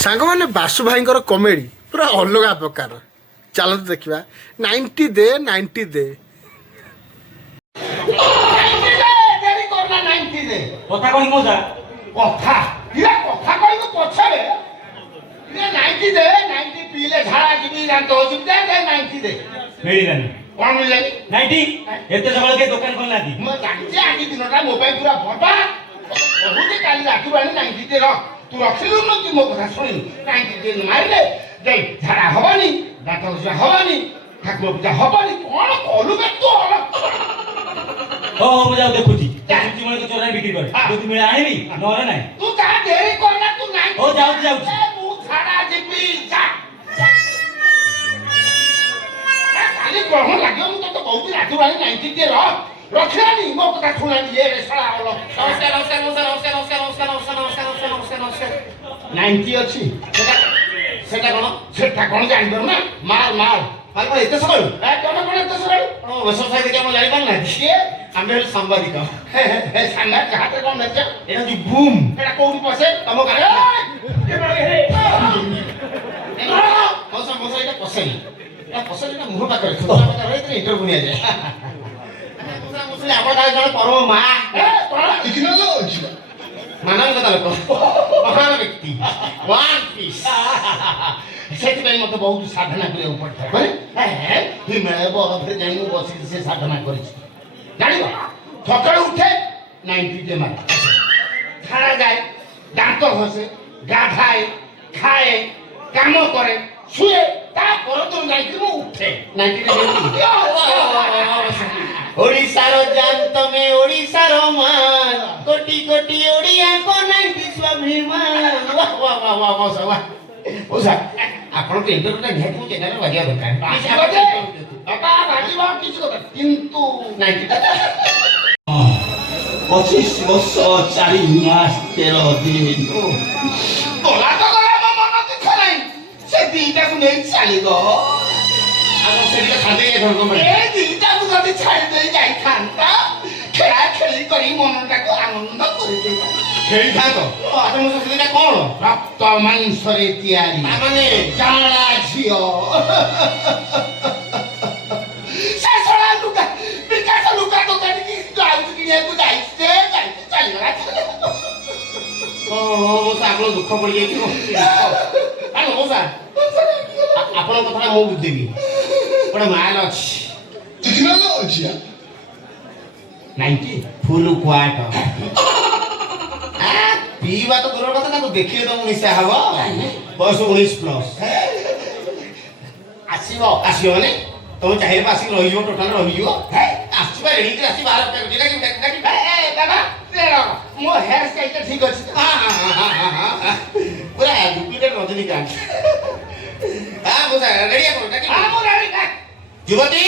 ସାଙ୍ଗମାନେ ବାସୁ ଭାଇଙ୍କର କମେଡି ପୁରା ଅଲଗା ପ୍ରକାର। ଚାଲନ୍ତୁ ଦେଖିବା 90 ଦେ 90 ଦେ। କଥା କହି ମଜା କଥା କଥା କହିବୁ ପଛରେ 90 ଦେ 90 ପିଇଲେ ଝାଡ଼ା ଯିବି ଦାନ୍ତ ଅସୁବିଧା 90 ଦେ ମିଳିଲାନି କଣ ମିଳିଲାନି 90 ଏତେ ସକାଳେ କେ ଦୋକାନ ଖୋଲା ନାହାନ୍ତି ମୁଁ ଜାଣିଛି ଆଜି ଦିନଟା ମୋ ପାଇଁ ପୁରା ଭଟା କହୁଛି କାଲି ରାତିରୁ ଆଣି 90 ଦେ ରଖ ତୁ ରଖିଲୁ କି ମୋ କଥା ଶୁଣିଲୁ 90 ଦେ ମାରିଲେ ଯାଇ ଝାଡ଼ା ହବନି ଦାନ୍ତ ଅସୁବିଧା ହବନି ଠାକୁର ପୂଜା ହବନି କଣ କଲୁ ବେ ତୁ हो ମୁଁ ଯାଉ ଦେଖୁଛି ଦେଖୁଛି ମାନେ ଚୋରା ବିକ୍ରି করে ଯଦି ମିଳେ ଆଣିବି ନହେଲେ ନାହିଁ ତୁ ତା ଡେରି କରନା ତୁ ନାହିଁ ହଉ ଯାଉଛି ଯାଉଛି ମୁଁ ଛାଡା ଯିବି ଯା କାଲି ଗ୍ରହଣ ଲାଗିବ ମୁଁ ତତେ କହୁଛି ରାତିରୁ ଆଣି 90 ଦେ ରଖିଲାନି ମୋ କଥା ଶୁଣାନି ଏ ରେଷଳା ହଲ ନମସ୍କାର ନମସ୍କାର ନମସ୍କାର ନମସ୍କାର ନମସ୍କାର ନମସ୍କାର ନମସ୍କାର ନମସ୍କାର ନମସ୍କାର 90 ଅଛି ସେଟା କଣ ଜାଣିପାରୁ ନା ମାଲ ମାଲ ମାଲ କଣ ଏତେ ସକାଳୁ ତମେ କଣ ଏତେ ସକାଳୁ ବେଶ ସାହି ଦେଖି ଆମେ ଜାଣିପାରୁନାହାନ୍ତି କିଏ ଆମେ ହେଲୁ ସାମ୍ବାଦିକ ସାମ୍ବାଦିକ ହାତରେ କଣ ନେଛ ଏଟା ହଉଛି ବୁମ୍ ଏଟା କୋଉଠି ପଶେ ତମ ଘରେ ମଶା ଏଟା ପଶେନି ଏଟା ପଶେନି ଏଟା ମୁହଁ ପାଖରେ ଖୋଲା ପାଖରେ ରହିଥିଲେ ଇଣ୍ଟରଭ୍ୟୁ ନିଆଯାଏ ଆପଣ କାଳେ ଜଣେ ପରମ ମା ମାନବିକତା ଲୋକ ମହାନ ବ୍ୟକ୍ତି ୱାନ୍ ପିସ୍ ସେଥିପାଇଁ ମତେ ବହୁତ ସାଧନା କରିବାକୁ ପଡିଥାଏ ମାନେ ହିମାଳୟ ବରଫରେ ଯାଇ ମୁଁ ବସିକି ସେ ସାଧନା କରିଛି ଜାଣିବ ସକାଳୁ ଉଠେ 90 ଦେ ମାରେ ଝାଡ଼ା ଯାଏ ଦାନ୍ତ ଘଷେ ଗାଧାଏ ଖାଏ କାମ କରେ ଶୁଏ ତା ପରଦିନ ଯାଇକି ମୁଁ ଉଠେ 90 ଦେ ଓଡ଼ିଶାର ଜାନ ତମେ ଓଡ଼ିଶାର ମାନ କୋଟି କୋଟି ଓଡ଼ିଆଙ୍କ 90 ସ୍ୱାଭିମାନ ବାଃ ବାଃ ବାଃ ବାଃ ବାଃ ଓସା ଆପଣ ତ ଇଣ୍ଟରଭ୍ୟୁଟା ନିହାତି ମୋ ଚ୍ୟାନେଲରେ ବାଜିବା ଦରକାର ବାଜିବା କିଛି କଥା କିନ୍ତୁ 90ଟା 25 ବର୍ଷ 4 ମାସ 13 ଦିନ ଗଲା ତ ଗଲା ମୋ ମନ ଦୁଃଖ ନାହିଁ ସେ ଦିଟାକୁ ନେଇ ଚାଲିବ ଆଉ ସେଟା ଖାଦ୍ୟ ଏ ଦିଟାକୁ ଯଦି ଛାଡ଼ି ଦେଇ ଯାଇଥାନ୍ତା ଖେଳା ଖେଳି କରି ମନଟାକୁ ଆନନ୍ଦ କରିଦେଇଥାନ୍ତା ଖେଳିଥାନ୍ତ ଆପଣ ସେଟା କଣ ରକ୍ତ ମାଂସରେ ତିଆରି ମାନେ ଜାଳା ଝିଅ ସେ ଶଳା ଲୁକା ବିକାଶ ଲୁକା ଦୋକାନୀ କି ବ୍ଲାଉଜ କିଣିବାକୁ ଯାଇଛି ଚାଲିଗଲା ମଉସା ଆପଣ ଦୁଃଖ ପଡ଼ିଯାଇଛି ମଉସା ଆପଣଙ୍କ କଥାଟା ମୁଁ ବୁଝିଦେବି ଗୋଟେ ମାଲ ଅଛି 90 ଫୁଲ କ୍ୱାଟ ପିଇବା ତ ଦୂର କଥା ତାକୁ ଦେଖିଲେ ତ ନିଶା ହବ ବୟସ 19+ ଆସିବ ମାନେ ତମେ ଚାହିଁଲେ ଆସିକି ରହିଯିବ ଟୋଟାଲ ରହିଯିବ ଆସିବା ରେଡିକି ଆସି ବାହାର ଦାଦା ମୋ ହେୟାର ଷ୍ଟାଇଲଟା ଠିକ ଅଛି ପୁରା ଡୁପ୍ଲିକେଟ ରଜନୀକାନ୍ତ ରେଡି ଆପଣ ଯୁବତୀ